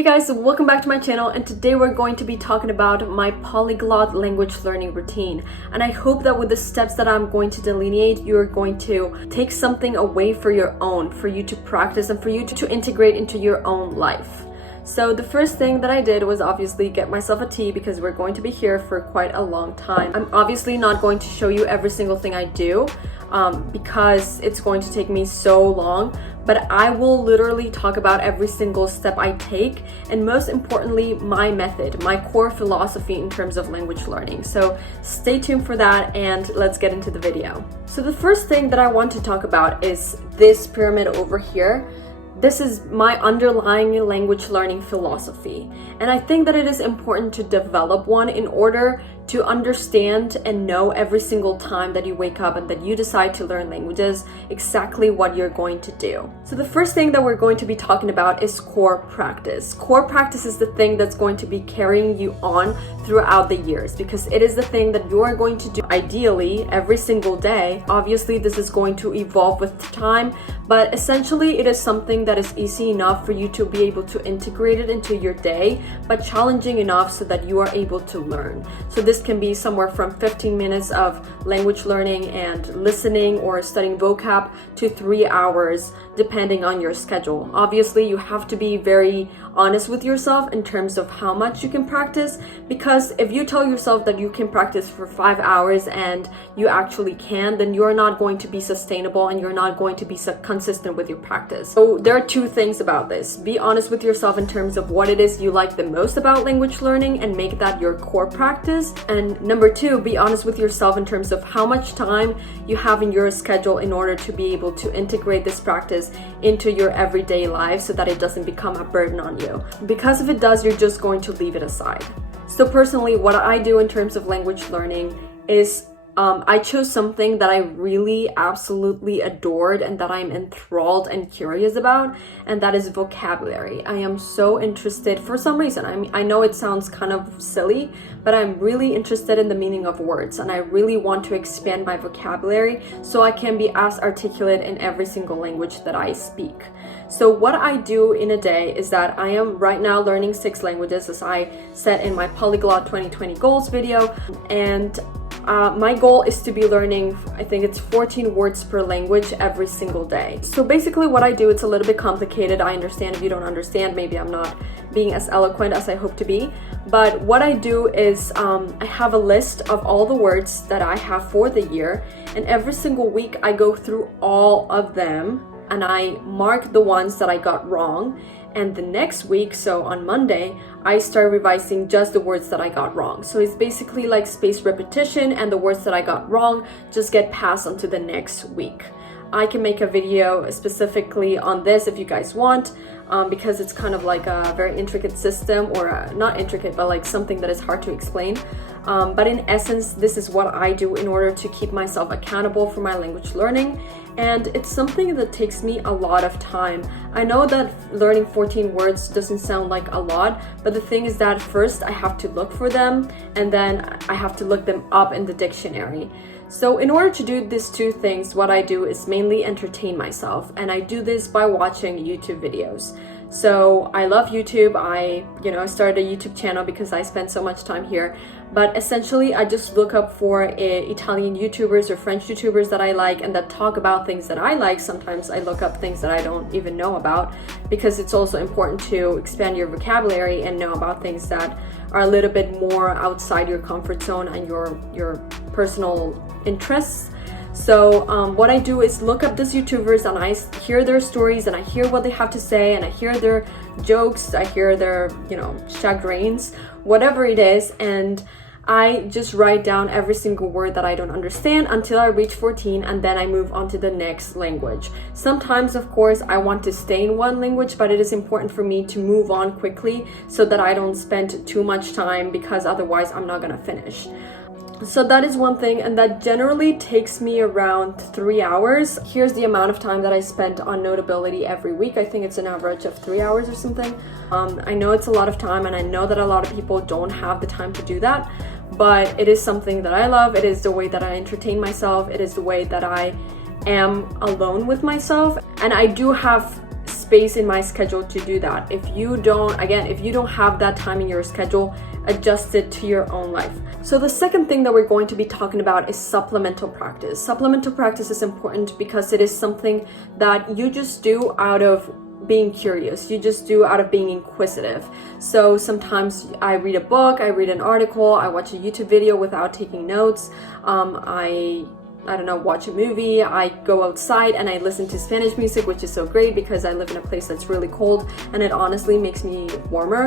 Hey guys, so welcome back to my channel, and today we're going to be talking about my polyglot language learning routine. And I hope that with the steps that I'm going to delineate, you're going to take something away for your own, for you to practice and for you to integrate into your own life. So the first thing that I did was obviously get myself a tea because we're going to be here for quite a long time. I'm obviously not going to show you every single thing I do because it's going to take me so long, but I will literally talk about every single step I take, and most importantly, my method, my core philosophy in terms of language learning. So stay tuned for that, and let's get into the video. So the first thing that I want to talk about is this pyramid over here. This is my underlying language learning philosophy, and I think that it is important to develop one in order to understand and know every single time that you wake up and that you decide to learn languages exactly what you're going to do. So the first thing that we're going to be talking about is core practice. Core practice is the thing that's going to be carrying you on throughout the years because it is the thing that you are going to do ideally every single day. Obviously, this is going to evolve with time, but essentially it is something that is easy enough for you to be able to integrate it into your day, but challenging enough so that you are able to learn. So this can be somewhere from 15 minutes of language learning and listening or studying vocab to 3 hours, depending on your schedule. Obviously, you have to be very honest with yourself in terms of how much you can practice, because if you tell yourself that you can practice for 5 hours and you actually can, then you're not going to be sustainable and you're not going to be consistent with your practice. So there are two things about this. Be honest with yourself in terms of what it is you like the most about language learning and make that your core practice. And number two, be honest with yourself in terms of how much time you have in your schedule in order to be able to integrate this practice into your everyday life so that it doesn't become a burden on you. Because if it does, you're just going to leave it aside. So personally, what I do in terms of language learning is I chose something that I really absolutely adored and that I'm enthralled and curious about, and that is vocabulary. I am so interested for some reason. I know it sounds kind of silly, but I'm really interested in the meaning of words, and I really want to expand my vocabulary so I can be as articulate in every single language that I speak. So what I do in a day is that I am right now learning 6 languages, as I said in my Polyglot 2020 goals video, and my goal is to be learning, I think it's 14 words per language every single day. So basically what I do, it's a little bit complicated. I understand if you don't understand, maybe I'm not being as eloquent as I hope to be. But what I do is I have a list of all the words that I have for the year, and every single week I go through all of them and I mark the ones that I got wrong. And the next week, so on Monday, I start revising just the words that I got wrong. So it's basically like spaced repetition, and the words that I got wrong just get passed on to the next week. I can make a video specifically on this if you guys want, because it's kind of like a very intricate system, or not intricate, but like something that is hard to explain. But in essence, this is what I do in order to keep myself accountable for my language learning. And it's something that takes me a lot of time. I know that learning 14 words doesn't sound like a lot, but the thing is that first I have to look for them, and then I have to look them up in the dictionary. So in order to do these two things, what I do is mainly entertain myself, and I do this by watching YouTube videos. So I love YouTube. I started a YouTube channel because I spend so much time here. But essentially, I just look up for Italian YouTubers or French YouTubers that I like and that talk about things that I like. Sometimes I look up things that I don't even know about, because it's also important to expand your vocabulary and know about things that are a little bit more outside your comfort zone and your personal interests. So what I do is look up these YouTubers and I hear their stories and I hear what they have to say and I hear their jokes, I hear their, chagrins, whatever it is, and I just write down every single word that I don't understand until I reach 14, and then I move on to the next language. Sometimes, of course, I want to stay in one language, but it is important for me to move on quickly so that I don't spend too much time, because otherwise I'm not gonna finish. So that is one thing, and that generally takes me around 3 hours. Here's the amount of time that I spent on Notability every week. I think it's an average of 3 hours or something. I know it's a lot of time, and I know that a lot of people don't have the time to do that, but it is something that I love. It is the way that I entertain myself. It is the way that I am alone with myself, and I do have space in my schedule to do that. If you don't have that time in your schedule, adjust it to your own life. So the second thing that we're going to be talking about is supplemental practice. Supplemental practice is important because it is something that you just do out of being curious. You just do out of being inquisitive. So sometimes I read a book, I read an article, I watch a YouTube video without taking notes. I don't know, watch a movie, I go outside and I listen to Spanish music, which is so great because I live in a place that's really cold and it honestly makes me warmer,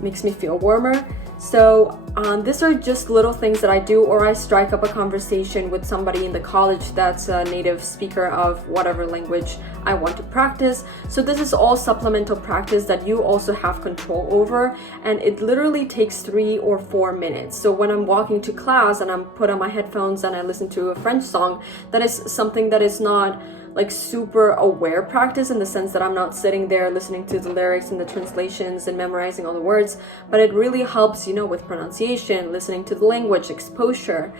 makes me feel warmer. So these are just little things that I do, or I strike up a conversation with somebody in the college that's a native speaker of whatever language I want to practice. So this is all supplemental practice that you also have control over, and it literally takes 3 or 4 minutes. So when I'm walking to class and I'm put on my headphones and I listen to a French song, that is something that is not like super aware practice in the sense that I'm not sitting there listening to the lyrics and the translations and memorizing all the words, but it really helps, you know, with pronunciation, listening to the language, exposure,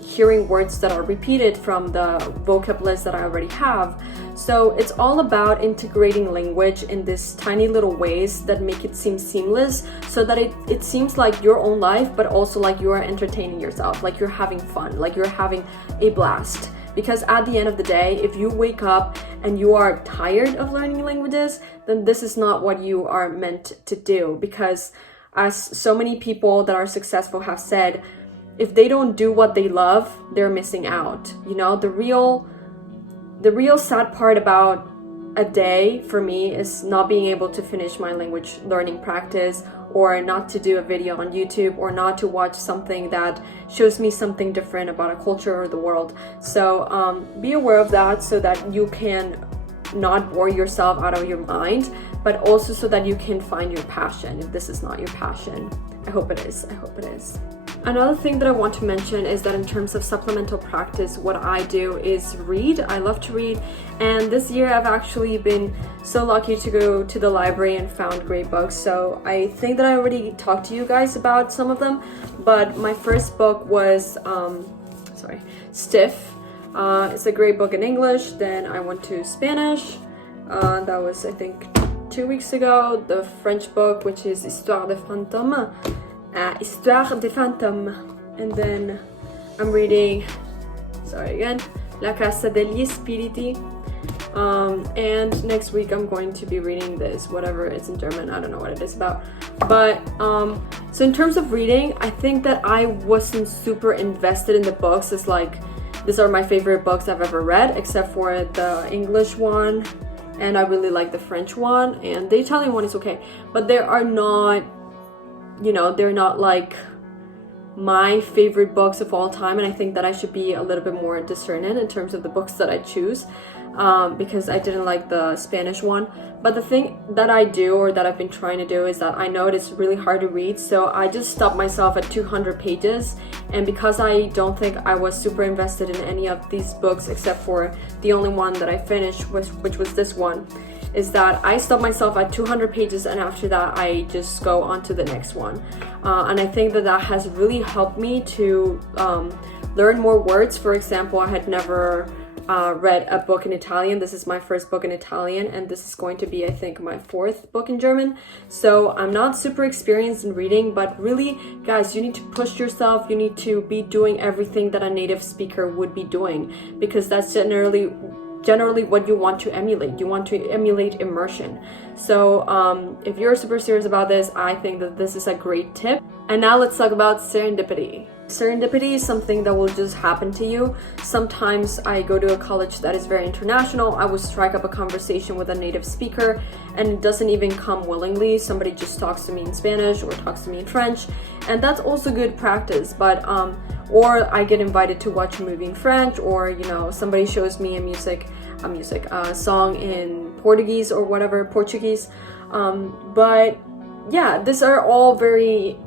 hearing words that are repeated from the vocab list that I already have. So it's all about integrating language in these tiny little ways that make it seem seamless, so that it seems like your own life, but also like you are entertaining yourself, like you're having fun, like you're having a blast. Because at the end of the day, if you wake up and you are tired of learning languages, then this is not what you are meant to do. Because as so many people that are successful have said, if they don't do what they love, they're missing out. You know, the real sad part about a day for me is not being able to finish my language learning practice, or not to do a video on YouTube, or not to watch something that shows me something different about a culture or the world. So be aware of that, so that you can not bore yourself out of your mind, but also so that you can find your passion if this is not your passion. I hope it is. I hope it is. Another thing that I want to mention is that in terms of supplemental practice, what I do is read. I love to read, and this year I've actually been so lucky to go to the library and found great books. So I think that I already talked to you guys about some of them, but my first book was Stiff. It's a great book in English. Then I went to Spanish. That was, I think, 2 weeks ago. The French book, which is Histoire de Fantôme. And then I'm reading, La Casa degli Spiriti, and next week I'm going to be reading this, whatever it's in German, I don't know what it is about, but so in terms of reading, I think that I wasn't super invested in the books. It's like, these are my favorite books I've ever read, except for the English one, and I really like the French one, and the Italian one is okay, but they are not, you know, they're not like my favorite books of all time, and I think that I should be a little bit more discerning in terms of the books that I choose, because I didn't like the Spanish one. But the thing that I do, or that I've been trying to do, is that I know it is really hard to read, so I just stopped myself at 200 pages, and because I don't think I was super invested in any of these books except for the only one that I finished, which was this one, is that I stop myself at 200 pages, and after that I just go on to the next one. And I think that that has really helped me to learn more words. For example, I had never read a book in Italian. This is my first book in Italian, and this is going to be, I think, my 4th book in German. So I'm not super experienced in reading, but really, guys, you need to push yourself. You need to be doing everything that a native speaker would be doing, because that's generally what you want to emulate. You want to emulate immersion. So if you're super serious about this, I think that this is a great tip. And now let's talk about serendipity. Serendipity is something that will just happen to you. Sometimes I go to a college that is very international. I will strike up a conversation with a native speaker, and it doesn't even come willingly. Somebody just talks to me in Spanish or talks to me in French, and that's also good practice. But or I get invited to watch a movie in French, or you know, somebody shows me a song in Portuguese or whatever, Portuguese. But yeah, these are all very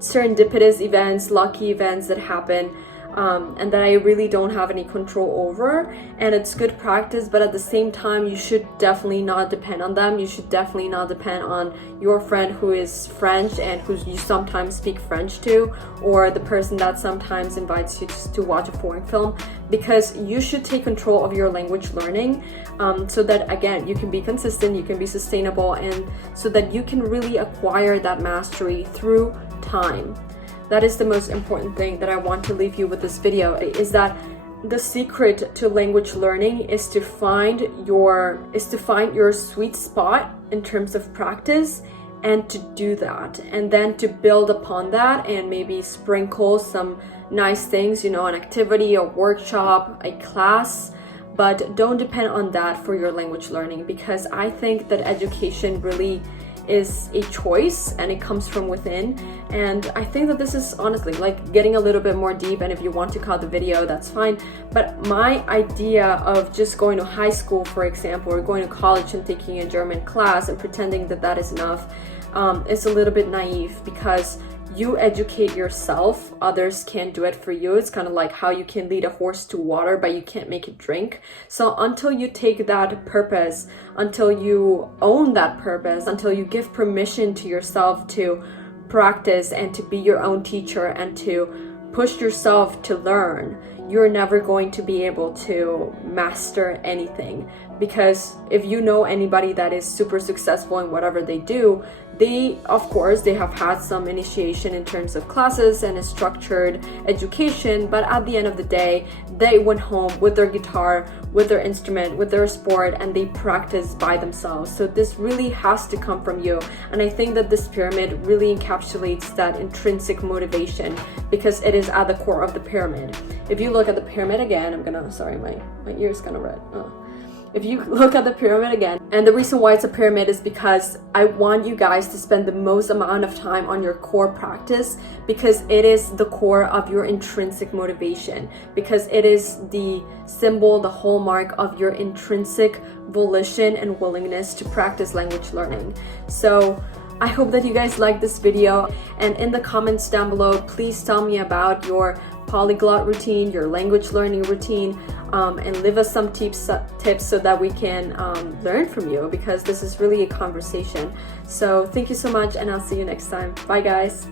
serendipitous events, lucky events that happen. and that I really don't have any control over, and it's good practice, but at the same time you should definitely not depend on them. You should definitely not depend on your friend who is French and who you sometimes speak French to, or the person that sometimes invites you to watch a foreign film, because you should take control of your language learning, so that again you can be consistent, you can be sustainable, and so that you can really acquire that mastery through time. That is the most important thing that I want to leave you with this video, is that the secret to language learning is to find your sweet spot in terms of practice, and to do that, and then to build upon that and maybe sprinkle some nice things, you know, an activity, a workshop, a class, but don't depend on that for your language learning, because I think that education really is a choice and it comes from within. And I think that this is honestly like getting a little bit more deep, and if you want to cut the video, that's fine, but my idea of just going to high school, for example, or going to college and taking a German class and pretending that that is enough, is a little bit naive, because you educate yourself, others can't do it for you. It's kind of like how you can lead a horse to water, but you can't make it drink. So until you take that purpose, until you own that purpose, until you give permission to yourself to practice and to be your own teacher and to push yourself to learn, you're never going to be able to master anything. Because if you know anybody that is super successful in whatever they do, they, of course, they have had some initiation in terms of classes and a structured education, but at the end of the day, they went home with their guitar, with their instrument, with their sport, and they practice by themselves. So this really has to come from you. And I think that this pyramid really encapsulates that intrinsic motivation, because it is at the core of the pyramid. If you look at the pyramid again, sorry, my ear's kind of red. If you look at the pyramid again, and the reason why it's a pyramid is because I want you guys to spend the most amount of time on your core practice, because it is the core of your intrinsic motivation, because it is the symbol, the hallmark of your intrinsic volition and willingness to practice language learning. So I hope that you guys like this video, and in the comments down below, please tell me about your polyglot routine, your language learning routine, and leave us some tips so that we can learn from you, because this is really a conversation. So thank you so much, and I'll see you next time. Bye guys.